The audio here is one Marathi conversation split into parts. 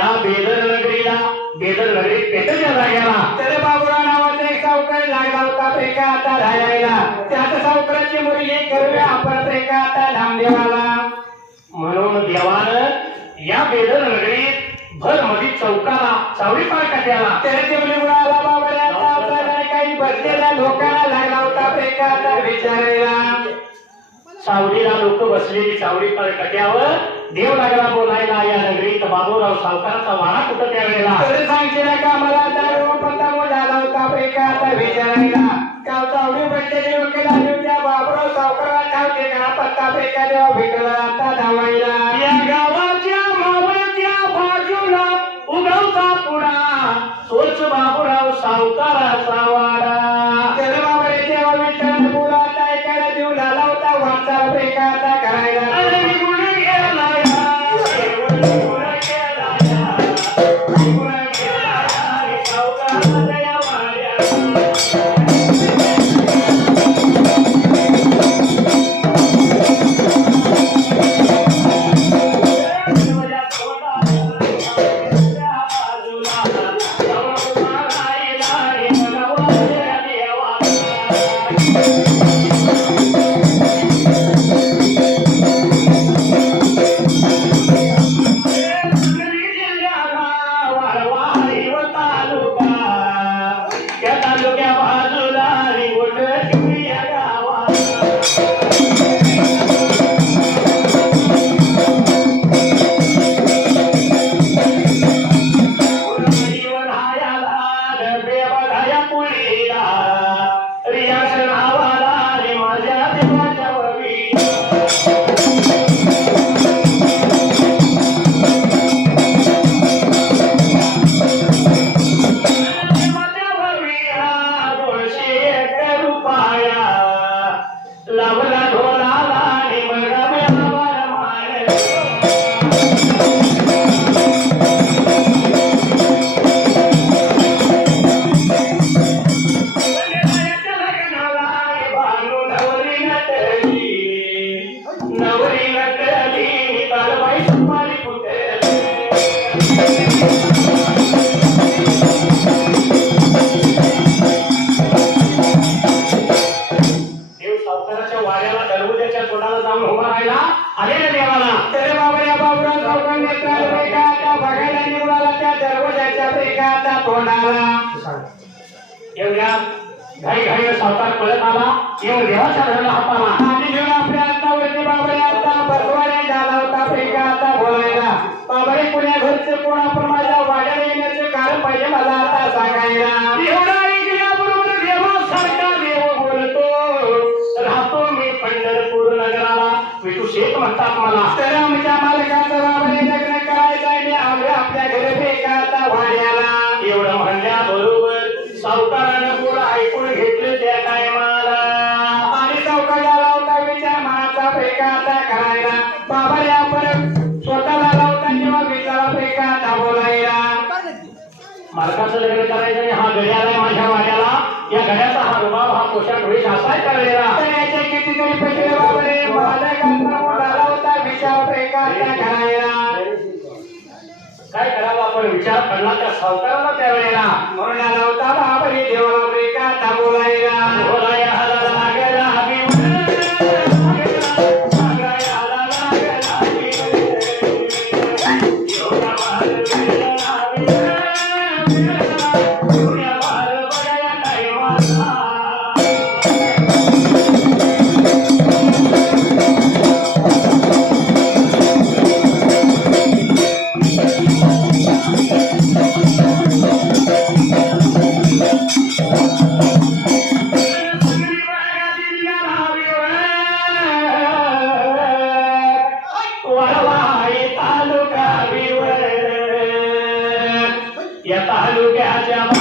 त्या बेदर नगरीला बेदर नगरीत पेटच्या जाग्याला तर बाबुराव नावाचा एक सावकार लागला होता प्रेका आता राहायला. त्याच सावकाराची मुलगी करूया आपण प्रेका आता धामदेवाला. म्हणून देवानं या बेदर नगरीत भर मधी चौकाला चावडी पार टाकल्याला तर ते मुली मुळाला बाबा काही बसलेल्या लोकांना लागला होता प्रेका आता विचारायला चावडीला लोक बसलेली चावडी पार टाक्यावर देव लागला बोलायला या नगरीत बाबूराव सावकाराचा वाडा कुठं त्यावेळेला? सांगशील का मला दारू पत्ता झाला होता प्रेका आता विचारायला. होत्या बाबुराव सावकाराला पत्ता देवा भेटला आता धावायला. या गावाच्या मावळत्या बाजूला उगवता पुढा तोच बाबूराव सावकाराचा वाडा प्रेमाचा वाचा आता करायला पुढे रियास दरवाजाच्या तोंडाला. एवढ्या घाई घाई सावकार पळत आला. येऊन देवाच्या घराला हाताला. आणि जेव्हा आपल्या आता वरती बाबरे आता बसवाने झाला होता फेका आता बोलायला. बाबरे पुण्या घरचे कोण आपण माझ्या वाड्याला येण्याचे कारण पाहिजे मला आता सांगायला. एवढा ऐकल्याबरोबर देवासारखा देव बोलतो. राहतो मी पंढरपूर नगराला. विठू शेख म्हणतात मला. तर पोशाख वेश याचे कितीतरी पैसे होता विचार करायला काय करावं आपण? विचार पडला त्या सावकाराला त्यावेळेला. म्हणून आला होता बाबा रे देवाला प्रेका आता या तालुक्याच्या बाजूला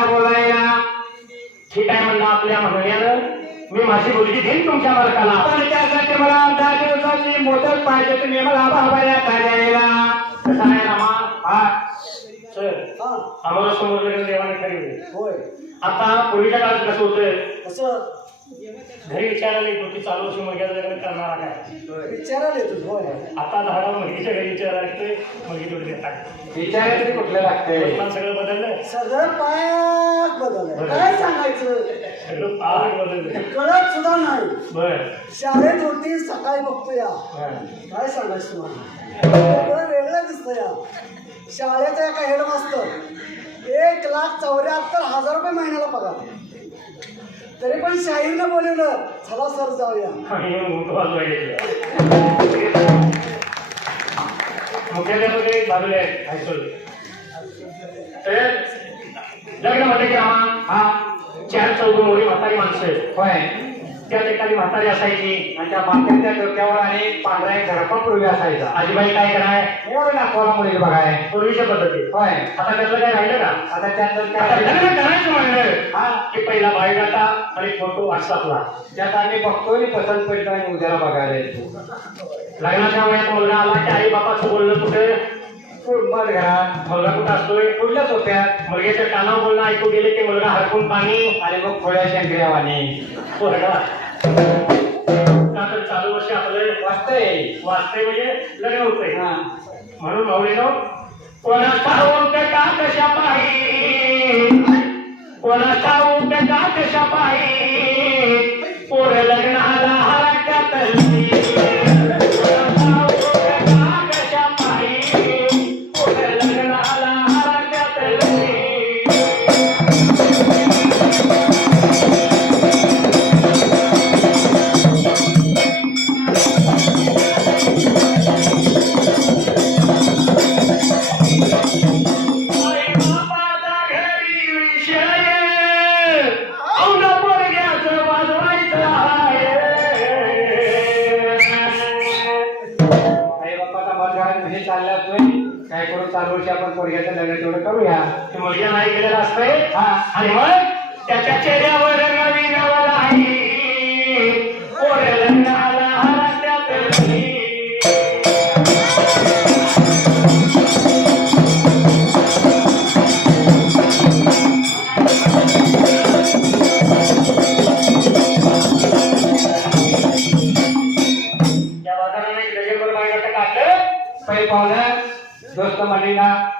का बोलायला. ठीक आहे म्हणलं आपल्या म्हणण्यानं. मी माझी मुलगी देईन तुमच्या मालकाला. आपण त्यासाठी मला दहा दिवसाची मोदक पाहिजे तुम्ही मला बाबाऱ्यात द्यायला. कसा आहे रामा? हा सर आम्हाला समोर लग्न देवाने ठरवले होय. आता पूर्वीच्या काळात कसं होतं कसं? घरी विचारायला येत होती चालू वर्षी मुलग्याचं लग्न करणार काय? विचारायला येतो होय. आता दहाडा मुलगीच्या घरी विचारायला लागतोय मुलगी थोडी देतात विचार तरी कुठलं लागतंय? सगळं बदललं सगळं पायात बदललंय. काय सांगायचं? सगळं बदललं कळत सुद्धा नाही. बर. शाळेत होती सकाळी बघतो या काय सांगायचं तुम्हाला? दिसतं या शाळेचा एका हेडमास्तर एक लाख चौऱ्याहत्तर हजार रुपये महिन्याला पगार. तरी पण शाहीरनं बोलवलं चला सर जाऊया. मुख्याध्यापक बाजूला आहेत हायस्कूल तर लग्न म्हटलं की रामा? हा. चार चौघ मोठी म्हातारी माणसं आहेत. होय. त्यात एखादी म्हातारी असायची. आणि त्या मात्याच्या डोक्यावर आणि पांढरा एक घरपा पूर्वी असायचा. आजीबाई काय कराय एवढं दाखवायला मुलीला बघाय. पूर्वीच्या पद्धती. होय. आता त्यातलं काय राहिलं का? आता आता काय लग्न करायचं म्हणलं हा. की पहिला बायोडाटा आणि फोटो व्हॉट्सअपला. त्यात आम्ही बघतोय पसंत पडतो आणि उद्याला बघायला येतो. लग्नाच्या वयात मुलगा आला की आई बापाचं बोलणं कुठे? मग घरात. मुलगा कुठं असतोय? कुठल्या सोप्यात? मुलग्याच्या कानावर बोलणं ऐकू गेले की मुलगा हरकून पाणी. आणि मग खोळ्या का तर चालू वर्षी आपलं वाचतंय. वाचतंय म्हणजे लग्न होतंय. हा. म्हणून माऊलीनो कोणा ठाऊक का कशा पायी? कोणा ठाऊक का कशा पायी? पोर लग्नाला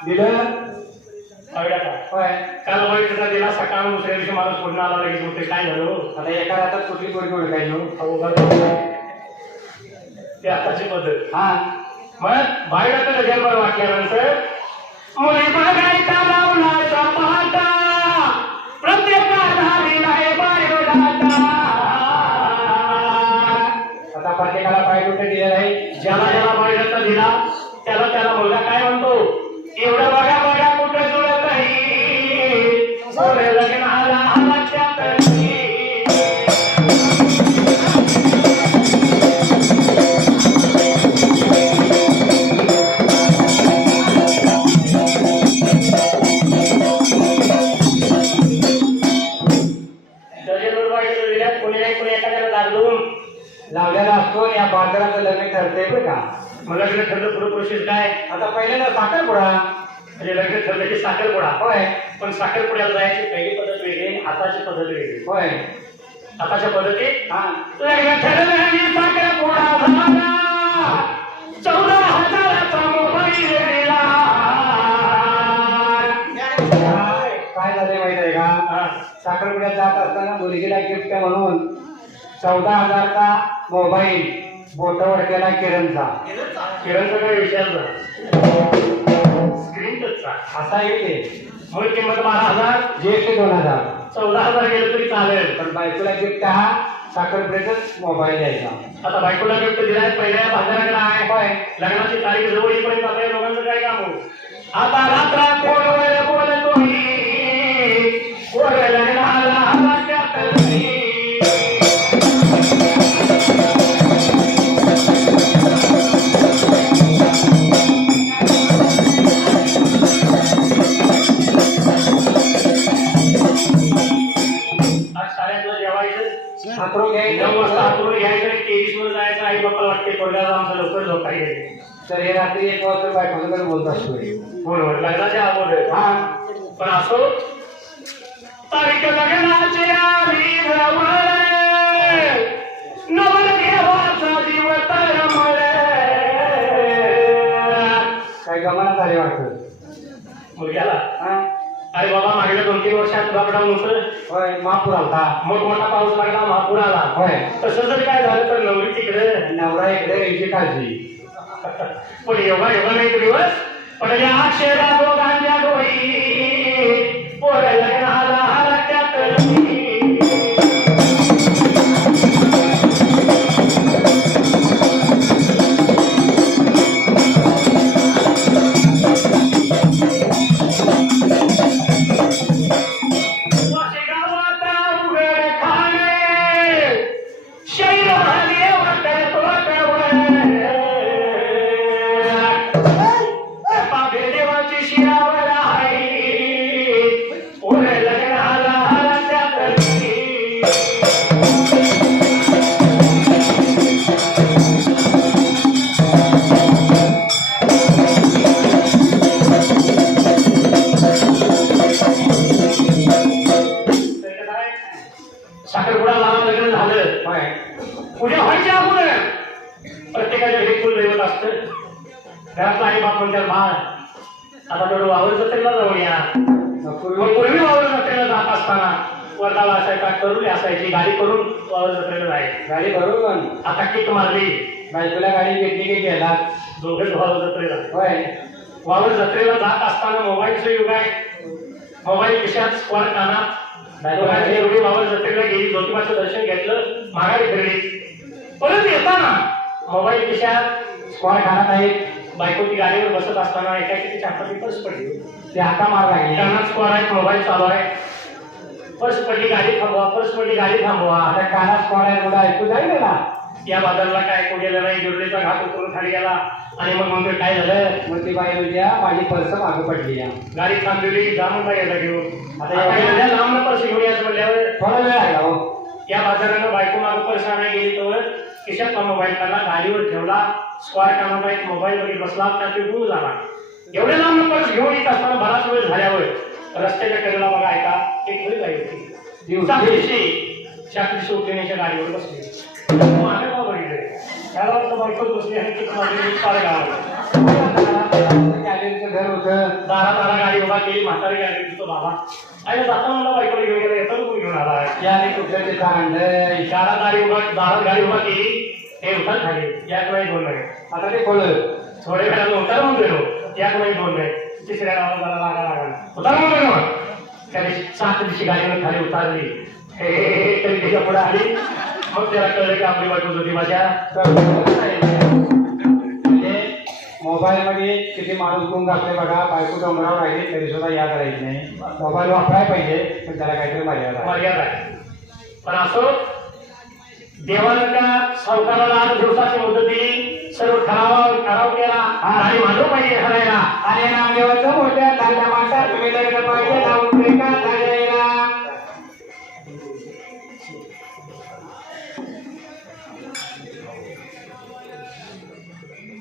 दिलं? काल बायोडाटा दिला सकाळ दुसऱ्या दिवशी माणूस पुन्हा आला लगेच होते काय झालं? आता एका रातात कुठली पोरगी ओळखायची. ते आताची पद्धत. हा. मग बायोडाटा डझनभर वाटल्यानंतर मुली बघायचा लावला सपाटा प्रत्येक आधारीला हे बायोडाटा आता प्रत्येकाला बायोडेटा दिलेला आहे ज्याला ज्याला बायोडाटा दिला त्याला त्याला मुलगा काय म्हणतो? एवढं बघा बघा कुठं जुळत नाही लग्नाला कोणी नाही कोणी एखाद्याला लावलेला असतो या बाजाराचं लग्न ठरते बरं का? मला लग्न ठरलं पुढं प्रोसेस काय? आता पहिल्यांदा साखरपुडा. म्हणजे लग्न ठरलं की साखरपुडा. होय. पण साखरपुड्याला जायची पहिली पद्धत वेगळी आताची पद्धत वेगळी. होय. आताच्या पद्धतीत हा. लग्न ठरलं आणि साखरपुडा झाला. चौदा हजाराचा मोबाईल दिला काय? काय झालंय माहीत आहे का. साखरपुड्यात जात असताना मुलगीला गिफ्ट म्हणून? चौदा हजारचा मोबाईल. बोटावर केला किरणचा. किरणचा. काय विचारला स्क्रीन टचचा असा येते मूळ किंमत बारा हजार जीएसटी दोन हजार. चौदा हजार गेलं तरी चालेल. पण बायकोला गिफ्ट हा साखरपुड्याचाच मोबाईल द्यायचा आता बायकोला गिफ्ट दिलाय पहिल्या बाजाराकडे आहे. लग्नाची तारीख जवळ येईपर्यंत आता या दोघांचं काय काम हो आता रात्रा कोणवर बोलत असतोय. बरोबर लग्नाच्या अगोदर हा. पण असो तारीख लग्नाची नवल देवाचा दिवस रमळे काय गमनात आले वाटतं? मुलग्याला? अरे बाबा मागल्या दोन तीन वर्षात लॉकडाऊन होतं. होय महापूर आलता. मग मोठा पाऊस लागला महापूर आला. होय. तसं जर काय झालं तर नवरी तिकडे. नवरा इकडे यायची काळजी. पण एवढा एवढा नाही तो दिवस पण या अक्षरा दोघांच्या डोई पोर झालं उद्या व्हायच्या अगोदर प्रत्येकाच्या घरी कुलदैवत असतं. घरातला आई बाप म्हणतात बाळ आता थोडं वावर जत्रेला जाऊया पूर्वी वावर जत्रेला जात असताना वर्गाला असायचा करून असायची गाडी करून वावर जत्रेला जायची. गाडी भरून आता किक मारली. बायकोला गाडी घेतली की गेला दोघेच वावर जत्रेला. होय. वावर जत्रेला जात असताना मोबाईलचं युग आहे. मोबाईल खिशात स्क्वाड कानात दोघांची एवढी बाबा जत्रेला गेली ज्योतिबाचं दर्शन घेतलं माघारी फिरली. परत येताना मोबाईल खिशात स्क्वॉड घालत आहेत. बायकोची गाडीवर बसत असताना एकाची तिच्या हातात पर्स पडली. ते हाता मार लागली. त्यांना स्क्वॉड आहे मोबाईल चालू आहे. पर्स पडली गाडी थांबवा पर्स पडली गाडी थांबवा. आता काना स्क्वॉड आहे मुलं ऐकू जाईल ना या बाजारला काय कोण नाही गिरलेचा घात उतरून खाली गेला. आणि मग म्हणतोय काय झालं? मग ती बाई म्हणजे माझी पर्स मागं पडली या. गाडी थांबलेली जामून काय यायला घेऊन आता आता एवढ्या- एवढ्या लांब पर्स घेऊन यायचं म्हणल्यावर थोडा वेळ आहे हो या बाजारानं बायको मागं पर्स आणायला गेली तर खिशात मोबाईल काढला गाडीवर ठेवला स्क्वाड कामाचा एक मोबाईल मध्ये बसला त्यात गुळ झाला. एवढ्या लांब पर्स घेऊन येत असताना बराच वेळ झाल्यावर रस्त्याच्या कडेला बघा ऐका एक मुली बाई होती उठली. सातशे शात्रीशी उठलेण्याच्या गाडीवर बसली. बसली आणि गावाला गॅलरीचं घर होतं. दारा दारा गाडी उभा केली म्हातारी गाडी तिथं बाबा. आणि जाता म्हणला बायकोला घेऊन गेला येताना कोण घेऊन आला. याने कुठलं ते गाडी उभा दारात गाडी उभा केली हे उतर खाली. नाही दोन नाही आता ते खोल. थोडे वेळानं उतर म्हणून गेलो. नाही दोन नाही तिसऱ्या गावाला जरा लागा लागा उतर म्हणून गेलो. त्या दिवशी सात दिवशी गाडीवर खाली उतारली. हे, तरी त्याच्या पुढे आली. मग त्याला कळलं की आपली बायको होती माझ्या. मोबाईल मध्ये किती माणूस गुंग असते बघा बायको डोंगरावर राहिली तरी सुद्धा याद राहायची नाही. मोबाईल वापरायला पाहिजे पण त्याला काहीतरी मर्यादा आहे. मर्यादा आहे. पण असो देवानं त्या सावकाराला आठ दिवसाची मुदत दिली सर्व ठराव ठराव केला. आणि मानव पाहिजे ठरायला आणि नामदेवाचं मोठ्या ताज्या माणसात तुम्ही लग्न पाहिजे लावून प्रेका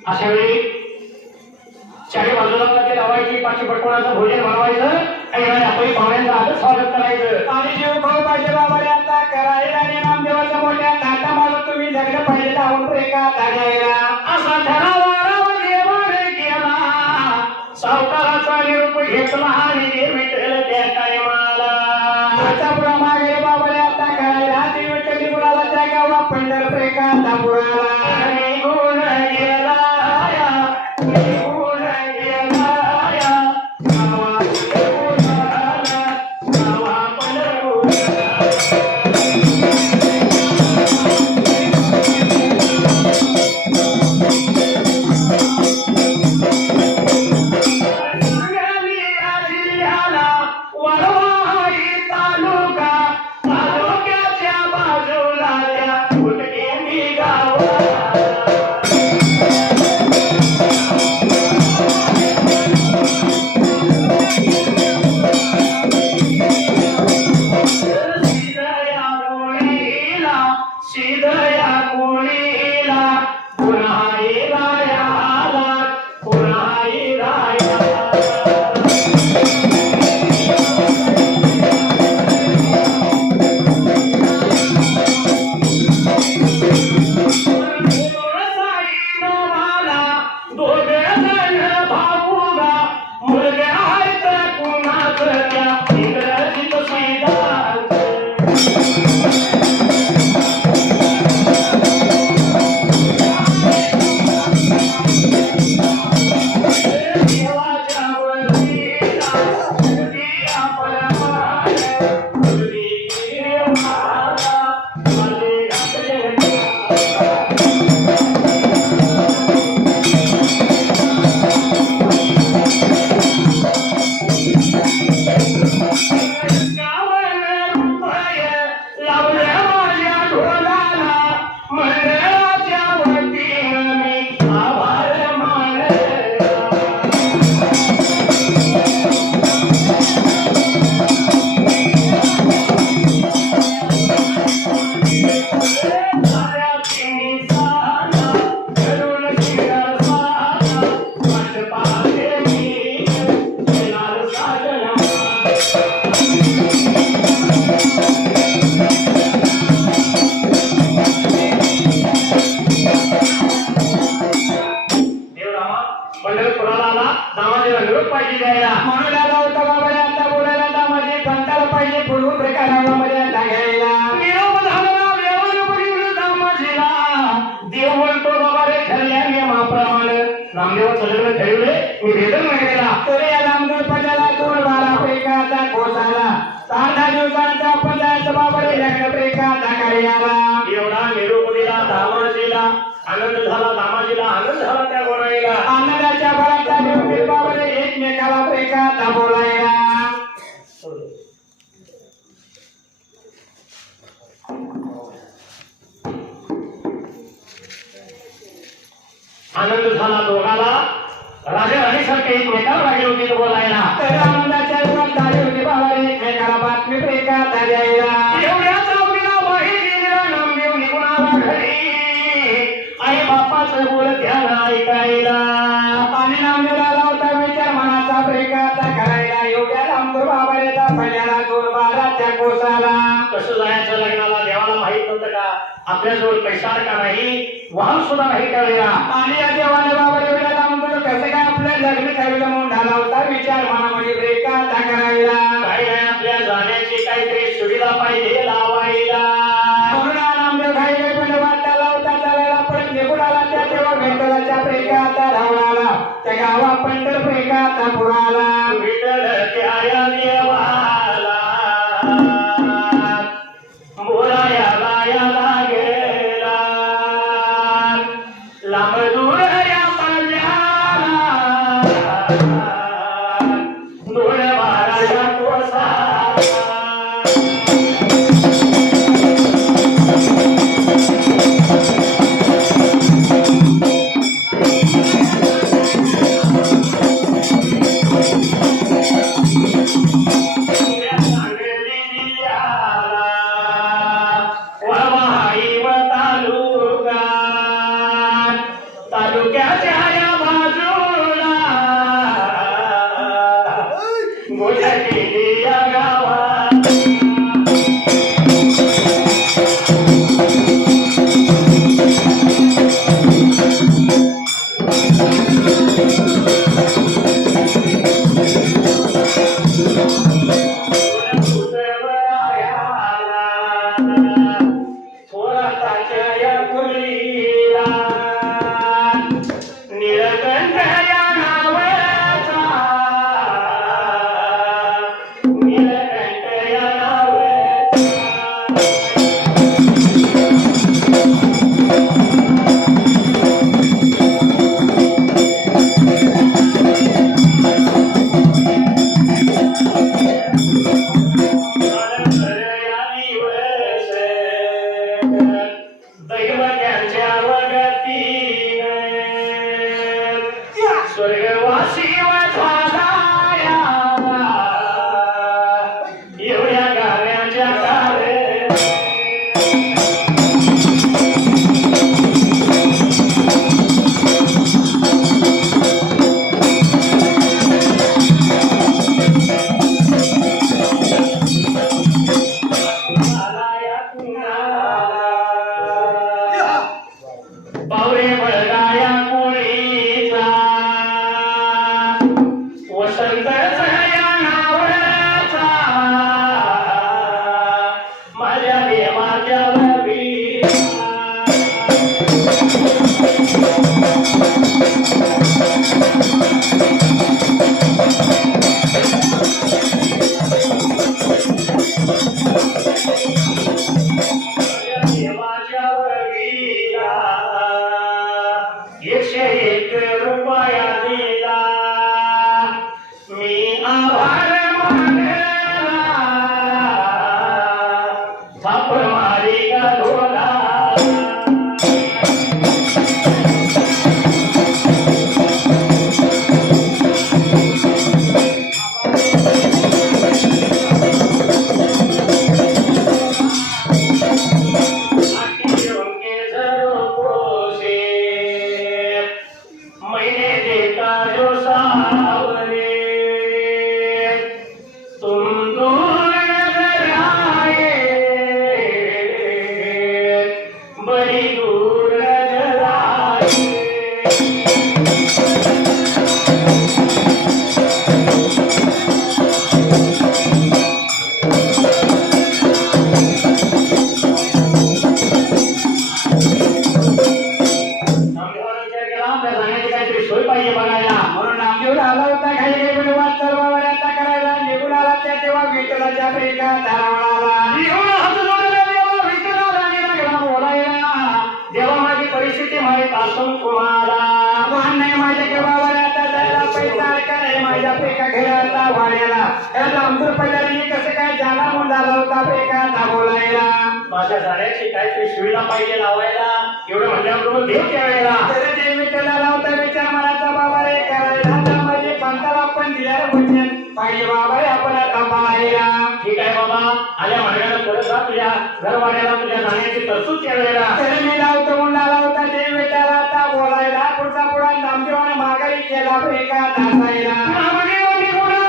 अशा वेळी चारी बाजूला ते लावायची पाची पटकोणाचं भोजन बनवायचं आणि आपली पाहुण्यांचं आजच स्वागत करायचं. आणि जीव खाऊ पाहिजे बाबा रे आता करायला आणि नामदेवाचं मोठ्या ताटा मारून तुम्ही लग्न पाहिजे लावून प्रेका ताज्याला असा ठराव देवाने केला सावकाराचा निरूप घेतला आणि लग्न ठरलं मोंढाला होता विचार मनामध्ये ब्रेक आता करायला आपल्या जाण्याची काहीतरी सुविधा पाहिजे लावायला. म्हणून आरामदेव काही काही पण वाटा लावता चालायला पण निघून आला त्या तेव्हा भेटलाच्या ब्रेक आता रावणाला त्या गावा पंढर ब्रेक आता पुराला. विठल ठीक आहे बाबा. आल्या मार्गाने परत जा तुझ्या घरवाड्याला तुझ्या जाण्याची तरतूद केलेला त्याने मी लावतो म्हणून लावला होता ते भेटायला आता बोलायला पुढचा पुढा नामदेवाने माघारी केला फेका नाचायला नामदेवाने पुढा